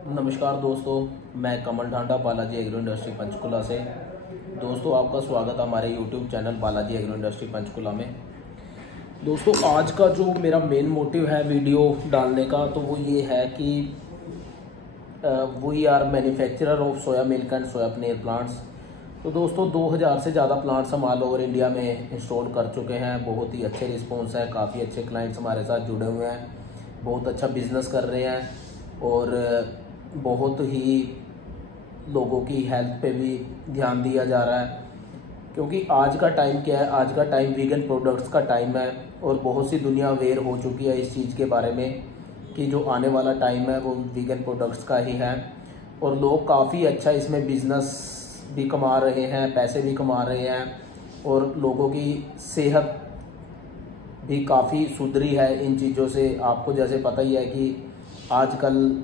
नमस्कार दोस्तों, मैं कमल ढांडा बालाजी एग्रो इंडस्ट्री पंचकुला से। दोस्तों, आपका स्वागत है हमारे YouTube channel Balaji agro industry Panchkula में। दोस्तों, आज का जो मेरा मेन मोटिव है वीडियो डालने का, तो वो ये है कि we are manufacturer of soya milk and soya paneer plants. तो दोस्तों, 2000 से ज़्यादा प्लांट्स हम ऑल ओवर इंडिया में इंस्टॉल कर चुके हैं। बहुत ही अच्छे रिस्पॉन्स है, काफ़ी अच्छे क्लाइंट्स हमारे साथ जुड़े हुए हैं, बहुत अच्छा बिजनेस कर रहे हैं और बहुत ही लोगों की हेल्थ पे भी ध्यान दिया जा रहा है। क्योंकि आज का टाइम क्या है, आज का टाइम वीगन प्रोडक्ट्स का टाइम है और बहुत सी दुनिया अवेयर हो चुकी है इस चीज़ के बारे में कि जो आने वाला टाइम है वो वीगन प्रोडक्ट्स का ही है। और लोग काफ़ी अच्छा इसमें बिजनेस भी कमा रहे हैं, पैसे भी कमा रहे हैं और लोगों की सेहत भी काफ़ी सुधरी है इन चीज़ों से। आपको जैसे पता ही है कि आजकल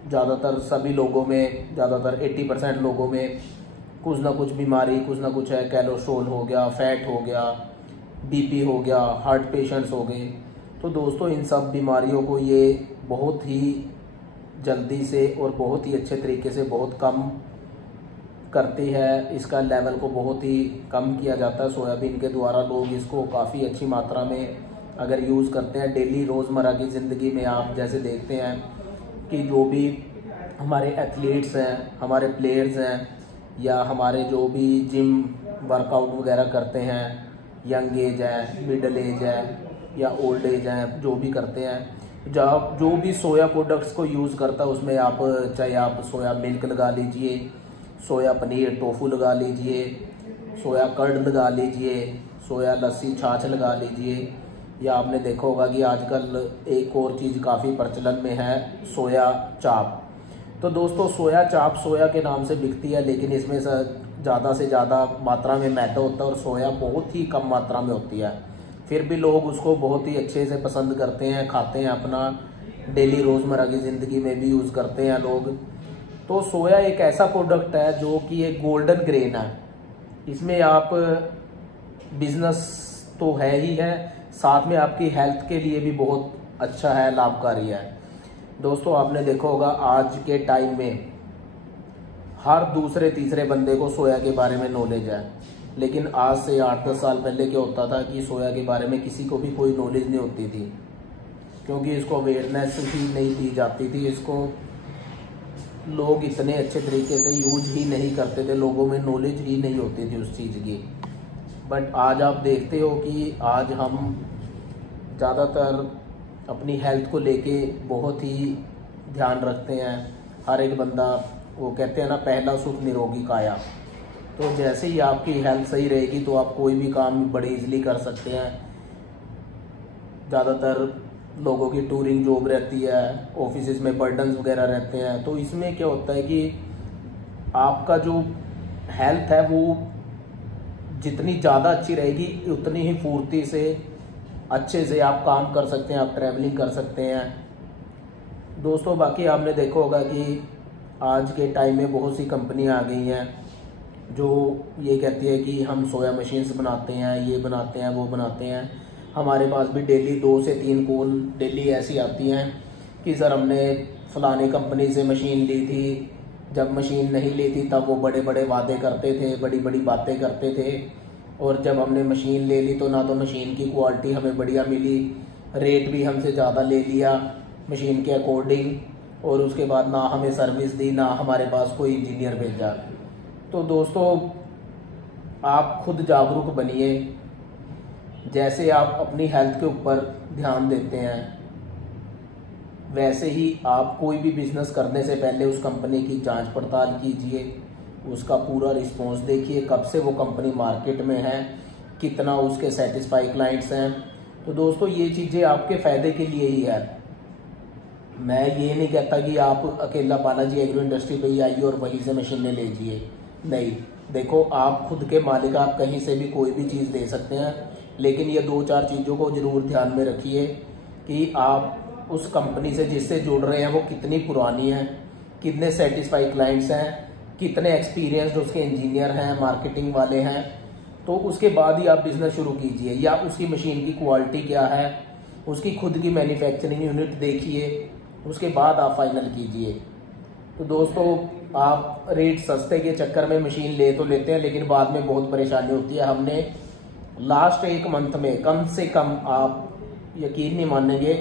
ज़्यादातर सभी लोगों में, ज़्यादातर 80% लोगों में कुछ ना कुछ बीमारी, कुछ ना कुछ है। कोलेस्ट्रॉल हो गया, फैट हो गया, बीपी हो गया, हार्ट पेशेंट्स हो गए। तो दोस्तों, इन सब बीमारियों को ये बहुत ही जल्दी से और बहुत ही अच्छे तरीके से बहुत कम करती है। इसका लेवल को बहुत ही कम किया जाता है सोयाबीन के द्वारा। लोग इसको काफ़ी अच्छी मात्रा में अगर यूज़ करते हैं डेली रोज़मर्रा की ज़िंदगी में, आप जैसे देखते हैं कि जो भी हमारे एथलीट्स हैं, हमारे प्लेयर्स हैं, या हमारे जो भी जिम वर्कआउट वगैरह करते हैं, यंग एज है, मिडल एज है या ओल्ड एज है, जो भी करते हैं, जब जो भी सोया प्रोडक्ट्स को यूज़ करता है उसमें आप चाहे आप सोया मिल्क लगा लीजिए, सोया पनीर टोफू लगा लीजिए, सोया कर्ड लगा लीजिए, सोया लस्सी छाछ लगा लीजिए, या आपने देखा होगा कि आजकल एक और चीज़ काफ़ी प्रचलन में है, सोया चाप। तो दोस्तों, सोया चाप सोया के नाम से बिकती है, लेकिन इसमें ज़्यादा से ज़्यादा मात्रा में मैदा होता है और सोया बहुत ही कम मात्रा में होती है। फिर भी लोग उसको बहुत ही अच्छे से पसंद करते हैं, खाते हैं, अपना डेली रोज़मर्रा की ज़िंदगी में भी यूज़ करते हैं लोग। तो सोया एक ऐसा प्रोडक्ट है जो कि एक गोल्डन ग्रेन है। इसमें आप बिजनेस तो है ही है, साथ में आपकी हेल्थ के लिए भी बहुत अच्छा है, लाभकारी है। दोस्तों, आपने देखा होगा आज के टाइम में हर दूसरे तीसरे बंदे को सोया के बारे में नॉलेज है। लेकिन आज से 8-10 साल पहले क्या होता था कि सोया के बारे में किसी को भी कोई नॉलेज नहीं होती थी, क्योंकि इसको अवेयरनेस ही नहीं दी जाती थी। इसको लोग इतने अच्छे तरीके से यूज ही नहीं करते थे, लोगों में नॉलेज ही नहीं होती थी उस चीज़ की। बट आज आप देखते हो कि आज हम ज़्यादातर अपनी हेल्थ को लेके बहुत ही ध्यान रखते हैं। हर एक बंदा, वो कहते हैं ना, पहला सुख निरोगी काया। तो जैसे ही आपकी हेल्थ सही रहेगी तो आप कोई भी काम बड़े इजीली कर सकते हैं। ज़्यादातर लोगों की टूरिंग जॉब रहती है, ऑफिस में बर्डन्स वगैरह रहते हैं, तो इसमें क्या होता है कि आपका जो हेल्थ है वो जितनी ज़्यादा अच्छी रहेगी उतनी ही फुर्ती से अच्छे से आप काम कर सकते हैं, आप ट्रैवलिंग कर सकते हैं। दोस्तों, बाकी आपने देखा होगा कि आज के टाइम में बहुत सी कंपनियां आ गई हैं जो ये कहती है कि हम सोया मशीन्स बनाते हैं, ये बनाते हैं, वो बनाते हैं। हमारे पास भी डेली 2 से 3 कॉल डेली ऐसी आती हैं कि सर हमने फलाने कंपनी से मशीन ली थी, जब मशीन नहीं ली थी तब वो बड़े बड़े वादे करते थे, बड़ी बड़ी बातें करते थे, और जब हमने मशीन ले ली तो ना तो मशीन की क्वालिटी हमें बढ़िया मिली, रेट भी हमसे ज़्यादा ले लिया मशीन के अकॉर्डिंग, और उसके बाद ना हमें सर्विस दी, ना हमारे पास कोई इंजीनियर भेजा। तो दोस्तों, आप खुद जागरूक बनिए। जैसे आप अपनी हेल्थ के ऊपर ध्यान देते हैं, वैसे ही आप कोई भी बिजनेस करने से पहले उस कंपनी की जांच पड़ताल कीजिए, उसका पूरा रिस्पॉन्स देखिए, कब से वो कंपनी मार्केट में है, कितना उसके सेटिस्फाई क्लाइंट्स हैं। तो दोस्तों, ये चीज़ें आपके फ़ायदे के लिए ही है। मैं ये नहीं कहता कि आप अकेला बालाजी एग्रो इंडस्ट्री पे ही आइए और वहीं से मशीनें लीजिए, नहीं। देखो, आप खुद के मालिक, आप कहीं से भी कोई भी चीज़ दे सकते हैं, लेकिन ये 2-4 चीज़ों को ज़रूर ध्यान में रखिए कि आप उस कंपनी से जिससे जुड़ रहे हैं वो कितनी पुरानी है, कितने सेटिस्फाई क्लाइंट्स हैं, कितने एक्सपीरियंस्ड उसके इंजीनियर हैं, मार्केटिंग वाले हैं। तो उसके बाद ही आप बिज़नेस शुरू कीजिए। या उसकी मशीन की क्वालिटी क्या है, उसकी खुद की मैन्युफैक्चरिंग यूनिट देखिए, उसके बाद आप फाइनल कीजिए। तो दोस्तों आप रेट सस्ते के चक्कर में मशीन ले तो लेते हैं, लेकिन बाद में बहुत परेशानी होती है। हमने लास्ट 1 मंथ में कम से कम, आप यकीन नहीं मानेंगे,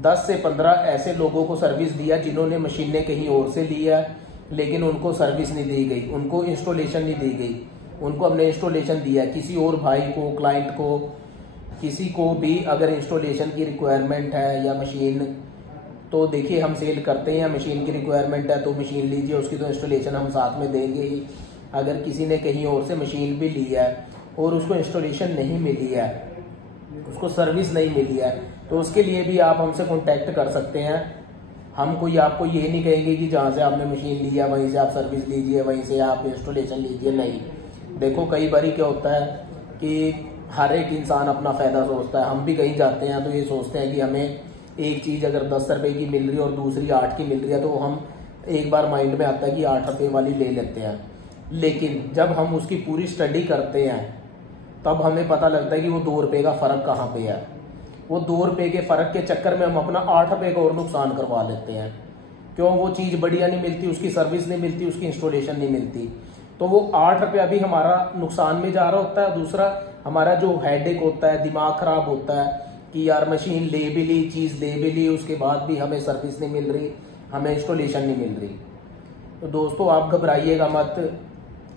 10 से 15 ऐसे लोगों को सर्विस दिया जिन्होंने मशीनें कहीं और से ली है, लेकिन उनको सर्विस नहीं दी गई, उनको इंस्टॉलेशन नहीं दी गई। उनको हमने इंस्टॉलेशन दिया, किसी और भाई को, क्लाइंट को, किसी को भी अगर इंस्टॉलेशन की रिक्वायरमेंट है या मशीन, तो देखिए हम सेल करते हैं, मशीन की रिक्वायरमेंट है तो मशीन लीजिए, उसकी तो इंस्टॉलेशन हम साथ में देंगे ही। अगर किसी ने कहीं और से मशीन भी ली है और उसको इंस्टॉलेशन नहीं मिली है, उसको सर्विस नहीं मिली है, तो उसके लिए भी आप हमसे कॉन्टैक्ट कर सकते हैं। हम कोई आपको ये नहीं कहेंगे कि जहाँ से आपने मशीन ली है वहीं से आप सर्विस लीजिए, वहीं से आप इंस्टॉलेशन लीजिए, नहीं। देखो कई बार क्या होता है कि हर एक इंसान अपना फ़ायदा सोचता है। हम भी कहीं जाते हैं तो ये सोचते हैं कि हमें एक चीज़ अगर 10 रुपये की मिल रही है और दूसरी 8 की मिल रही है, तो हम एक बार माइंड में आता है कि 8 रुपये वाली ले लेते हैं। लेकिन जब हम उसकी पूरी स्टडी करते हैं तब हमें पता लगता है कि वो 2 रुपये का फ़र्क कहाँ पे है। वो 2 रुपये के फ़र्क के चक्कर में हम अपना 8 रुपये का और नुकसान करवा लेते हैं। क्यों? वो चीज़ बढ़िया नहीं मिलती, उसकी सर्विस नहीं मिलती, उसकी इंस्टॉलेशन नहीं मिलती, तो वो 8 रुपया भी हमारा नुकसान में जा रहा होता है। दूसरा हमारा जो हेडेक होता है, दिमाग खराब होता है कि यार मशीन ले भी ली, चीज़ दे भी ली, उसके बाद भी हमें सर्विस नहीं मिल रही, हमें इंस्टॉलेशन नहीं मिल रही। तो दोस्तों आप घबराइएगा मत,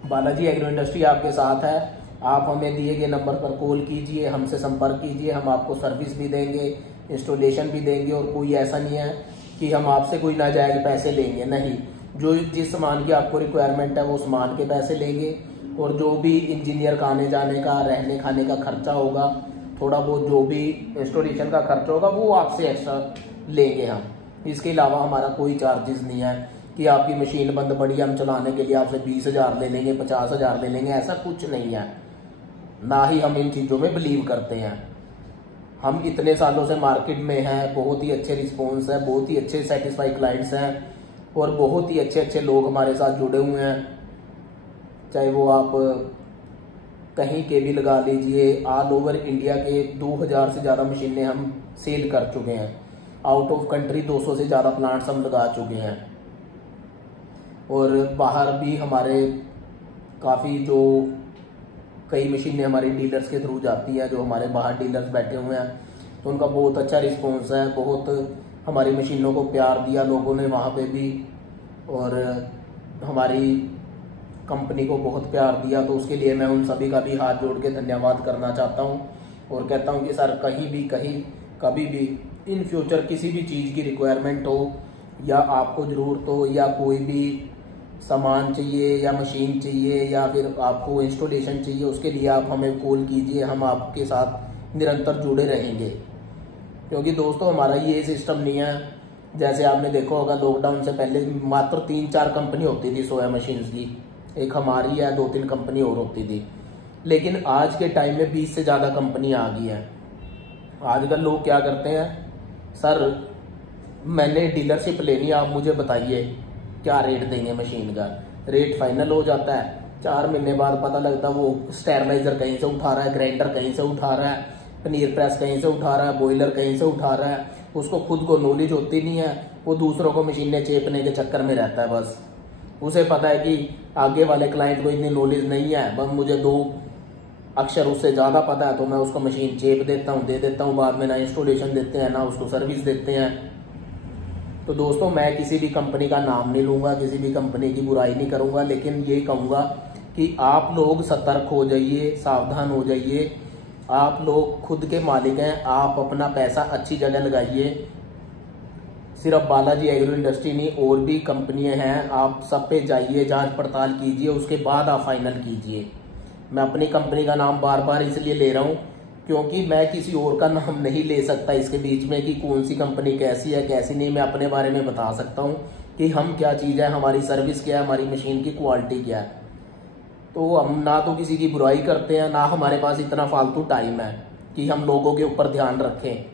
बालाजी एग्रो इंडस्ट्री आपके साथ है। आप हमें दिए गए नंबर पर कॉल कीजिए, हमसे संपर्क कीजिए, हम आपको सर्विस भी देंगे, इंस्टॉलेशन भी देंगे। और कोई ऐसा नहीं है कि हम आपसे कोई नाजायज पैसे लेंगे, नहीं। जो जिस सामान की आपको रिक्वायरमेंट है वो सामान के पैसे लेंगे, और जो भी इंजीनियर का आने जाने का, रहने खाने का खर्चा होगा, थोड़ा बहुत जो भी इंस्टॉलेशन का खर्चा होगा, वो आपसे एक्स्ट्रा लेंगे हम। इसके अलावा हमारा कोई चार्जेस नहीं है कि आपकी मशीन बंद पड़ी, हम चलाने के लिए आपसे 20,000 ले लेंगे, 50,000 ले लेंगे, ऐसा कुछ नहीं है। ना ही हम इन चीज़ों में बिलीव करते हैं। हम इतने सालों से मार्केट में हैं, बहुत ही अच्छे रिस्पॉन्स है, बहुत ही अच्छे सेटिस्फाई क्लाइंट्स हैं, और बहुत ही अच्छे अच्छे लोग हमारे साथ जुड़े हुए हैं। चाहे वो आप कहीं के भी लगा लीजिए, ऑल ओवर इंडिया के 2000 से ज़्यादा मशीनें हम सेल कर चुके हैं। आउट ऑफ कंट्री 200 से ज़्यादा प्लांट्स हम लगा चुके हैं, और बाहर भी हमारे काफ़ी जो कई मशीनें हमारी डीलर्स के थ्रू जाती हैं, जो हमारे बाहर डीलर्स बैठे हुए हैं, तो उनका बहुत अच्छा रिस्पॉन्स है। बहुत हमारी मशीनों को प्यार दिया लोगों ने वहाँ पे भी, और हमारी कंपनी को बहुत प्यार दिया। तो उसके लिए मैं उन सभी का भी हाथ जोड़ के धन्यवाद करना चाहता हूँ, और कहता हूँ कि सर कहीं भी, कभी भी इन फ्यूचर किसी भी चीज़ की रिक्वायरमेंट हो, या आपको ज़रूरत हो, या कोई भी सामान चाहिए, या मशीन चाहिए, या फिर आपको इंस्टॉलेशन चाहिए, उसके लिए आप हमें कॉल कीजिए, हम आपके साथ निरंतर जुड़े रहेंगे। क्योंकि दोस्तों हमारा ये सिस्टम नहीं है, जैसे आपने देखा होगा लॉकडाउन से पहले मात्र 3-4 कंपनी होती थी सोया मशीन्स की, एक हमारी है, 2-3 कंपनी और होती थी। लेकिन आज के टाइम में 20 से ज़्यादा कंपनी आ गई हैं। आजकल लोग क्या करते हैं, सर मैंने डीलरशिप लेनी है, आप मुझे बताइए क्या रेट देंगे मशीन का। रेट फाइनल हो जाता है, 4 महीने बाद पता लगता है वो स्टेरलाइजर कहीं से उठा रहा है, ग्राइंडर कहीं से उठा रहा है, पनीर प्रेस कहीं से उठा रहा है, बॉयलर कहीं से उठा रहा है। उसको खुद को नॉलेज होती नहीं है, वो दूसरों को मशीनें चेपने के चक्कर में रहता है। बस उसे पता है कि आगे वाले क्लाइंट को इतनी नॉलेज नहीं है, बस मुझे 2 अक्षर उससे ज़्यादा पता है, तो मैं उसको मशीन चेप देता हूँ, दे देता हूँ। बाद में ना इंस्टॉलेशन देते हैं, ना उसको सर्विस देते हैं। तो दोस्तों मैं किसी भी कंपनी का नाम नहीं लूँगा, किसी भी कंपनी की बुराई नहीं करूँगा, लेकिन ये कहूँगा कि आप लोग सतर्क हो जाइए, सावधान हो जाइए। आप लोग खुद के मालिक हैं, आप अपना पैसा अच्छी जगह लगाइए। सिर्फ बालाजी एग्रो इंडस्ट्री नहीं, और भी कंपनियां हैं, आप सब पे जाइए, जांच पड़ताल कीजिए, उसके बाद आप फाइनल कीजिए। मैं अपनी कंपनी का नाम बार बार इसलिए ले रहा हूँ क्योंकि मैं किसी और का नाम नहीं ले सकता इसके बीच में कि कौन सी कंपनी कैसी है कैसी नहीं। मैं अपने बारे में बता सकता हूँ कि हम क्या चीज़ है, हमारी सर्विस क्या है, हमारी मशीन की क्वालिटी क्या है। तो हम ना तो किसी की बुराई करते हैं, ना हमारे पास इतना फालतू टाइम है कि हम लोगों के ऊपर ध्यान रखें,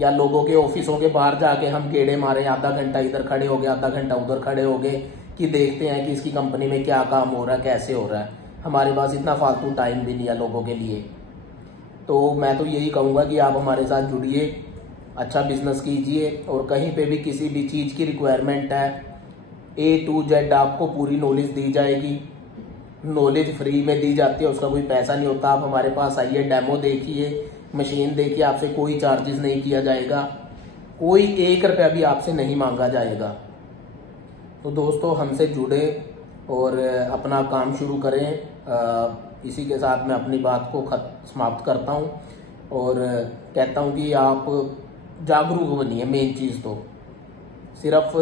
या लोगों के ऑफिसों के बाहर जाके हम गेड़े मारें, आधा घंटा इधर खड़े हो गए, आधा घंटा उधर खड़े हो गए, कि देखते हैं कि इसकी कंपनी में क्या काम हो रहा है, कैसे हो रहा है। हमारे पास इतना फालतू टाइम भी नहीं है लोगों के लिए। तो मैं तो यही कहूँगा कि आप हमारे साथ जुड़िए, अच्छा बिजनेस कीजिए, और कहीं पे भी किसी भी चीज़ की रिक्वायरमेंट है, A to Z आपको पूरी नॉलेज दी जाएगी। नॉलेज फ्री में दी जाती है, उसका कोई पैसा नहीं होता। आप हमारे पास आइए, डेमो देखिए, मशीन देखिए, आपसे कोई चार्जेस नहीं किया जाएगा, कोई 1 रुपया भी आपसे नहीं मांगा जाएगा। तो दोस्तों हमसे जुड़े और अपना काम शुरू करें। इसी के साथ मैं अपनी बात को समाप्त करता हूं और कहता हूं कि आप जागरूक बनिए। मेन चीज़ तो सिर्फ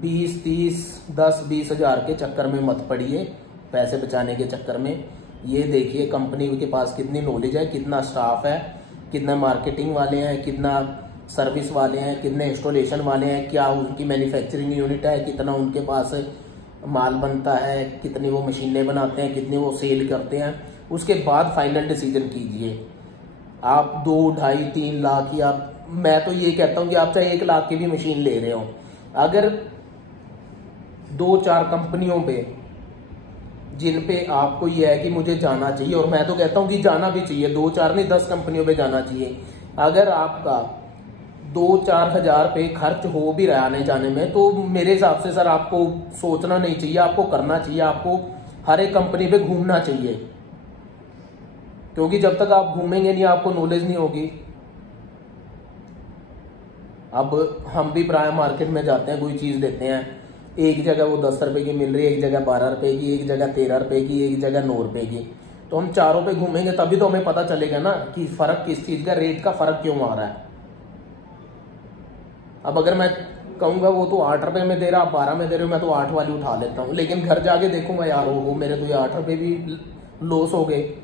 20, 30, 10, 20 हज़ार के चक्कर में मत पड़िए, पैसे बचाने के चक्कर में। ये देखिए कंपनी के पास कितनी नॉलेज है, कितना स्टाफ है, कितना मार्केटिंग वाले हैं, कितना सर्विस वाले हैं, कितने इंस्टॉलेशन वाले हैं, क्या उनकी मैन्युफैक्चरिंग यूनिट है, कितना उनके पास माल बनता है, कितनी वो मशीनें बनाते हैं, कितनी वो सेल करते हैं। उसके बाद फाइनल डिसीजन कीजिए। आप 2, 2.5, 3 लाख या मैं तो ये कहता हूँ कि आप चाहे 1 लाख की भी मशीन ले रहे हो, अगर 2-4 कंपनियों पे जिन पे आपको ये है कि मुझे जाना चाहिए, और मैं तो कहता हूं कि जाना भी चाहिए, 2-4 नहीं 10 कंपनियों पे जाना चाहिए। अगर आपका 2-4 हज़ार पे खर्च हो भी रहा आने जाने में, तो मेरे हिसाब से सर आपको सोचना नहीं चाहिए, आपको करना चाहिए। आपको हर एक कंपनी पे घूमना चाहिए, क्योंकि जब तक आप घूमेंगे नहीं आपको नॉलेज नहीं होगी। अब हम भी प्राय मार्केट में जाते हैं, कोई चीज लेते हैं, एक जगह वो 10 रुपए की मिल रही है, एक जगह 12 रुपए की, एक जगह 13 रुपए की, एक जगह 9 रुपए की। तो हम चारों पे घूमेंगे तभी तो हमें पता चलेगा ना कि फर्क किस चीज का, रेट का फर्क क्यों आ रहा है। अब अगर मैं कहूंगा वो तो 8 रुपए में दे रहा, आप 12 में दे रहे हो, मैं तो 8 वाली उठा लेता हूँ। लेकिन घर जाके देखूंगा यार वो मेरे तो ये 8 रुपए भी लॉस हो गए।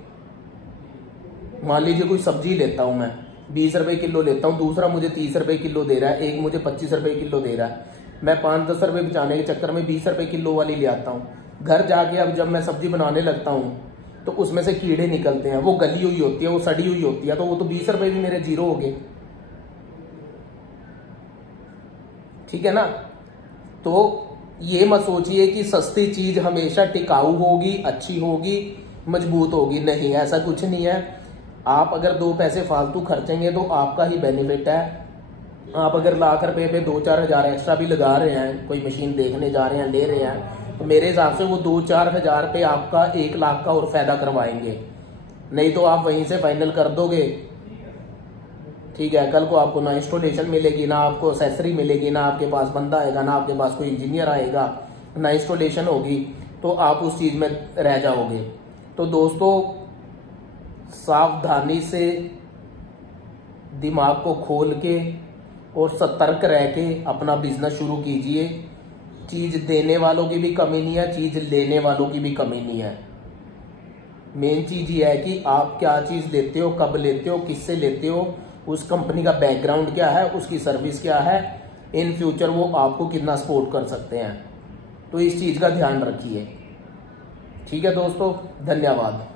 मान लीजिए कोई सब्जी लेता हूं मैं, 20 रुपए किलो लेता हूं, दूसरा मुझे 30 रुपए किलो दे रहा है, एक मुझे 25 रुपए किलो दे रहा है। मैं 5-10 रुपए बचाने के चक्कर में 20 रुपए किलो वाली ले आता हूँ। घर जाके अब जब मैं सब्जी बनाने लगता हूँ तो उसमें से कीड़े निकलते हैं, वो गली हुई होती है, वो सड़ी हुई होती है, तो वो तो 20 रुपए भी मेरे जीरो हो गए। ठीक है ना। तो ये मत सोचिए कि सस्ती चीज हमेशा टिकाऊ होगी, अच्छी होगी, मजबूत होगी। नहीं, ऐसा कुछ नहीं है। आप अगर 2 पैसे फालतू खर्चेंगे तो आपका ही बेनिफिट है। आप अगर लाख रुपए पे 2-4 हज़ार एक्स्ट्रा भी लगा रहे हैं, कोई मशीन देखने जा रहे हैं, ले रहे हैं, तो मेरे हिसाब से वो 2-4 हज़ार पे आपका 1 लाख का और फायदा करवाएंगे। नहीं तो आप वहीं से फाइनल कर दोगे। ठीक है, कल को आपको ना इंस्टॉलेशन मिलेगी, ना आपको एक्सेसरी मिलेगी, ना आपके पास बंदा आएगा, ना आपके पास कोई इंजीनियर आएगा, ना इंस्टॉलेशन होगी, तो आप उस चीज में रह जाओगे। तो दोस्तों सावधानी से, दिमाग को खोल के और सतर्क रह के अपना बिजनेस शुरू कीजिए। चीज देने वालों की भी कमी नहीं है, चीज लेने वालों की भी कमी नहीं है। मेन चीज ये है कि आप क्या चीज लेते हो, कब लेते हो, किससे लेते हो, उस कंपनी का बैकग्राउंड क्या है, उसकी सर्विस क्या है, इन फ्यूचर वो आपको कितना सपोर्ट कर सकते हैं। तो इस चीज का ध्यान रखिए। ठीक है दोस्तों, धन्यवाद।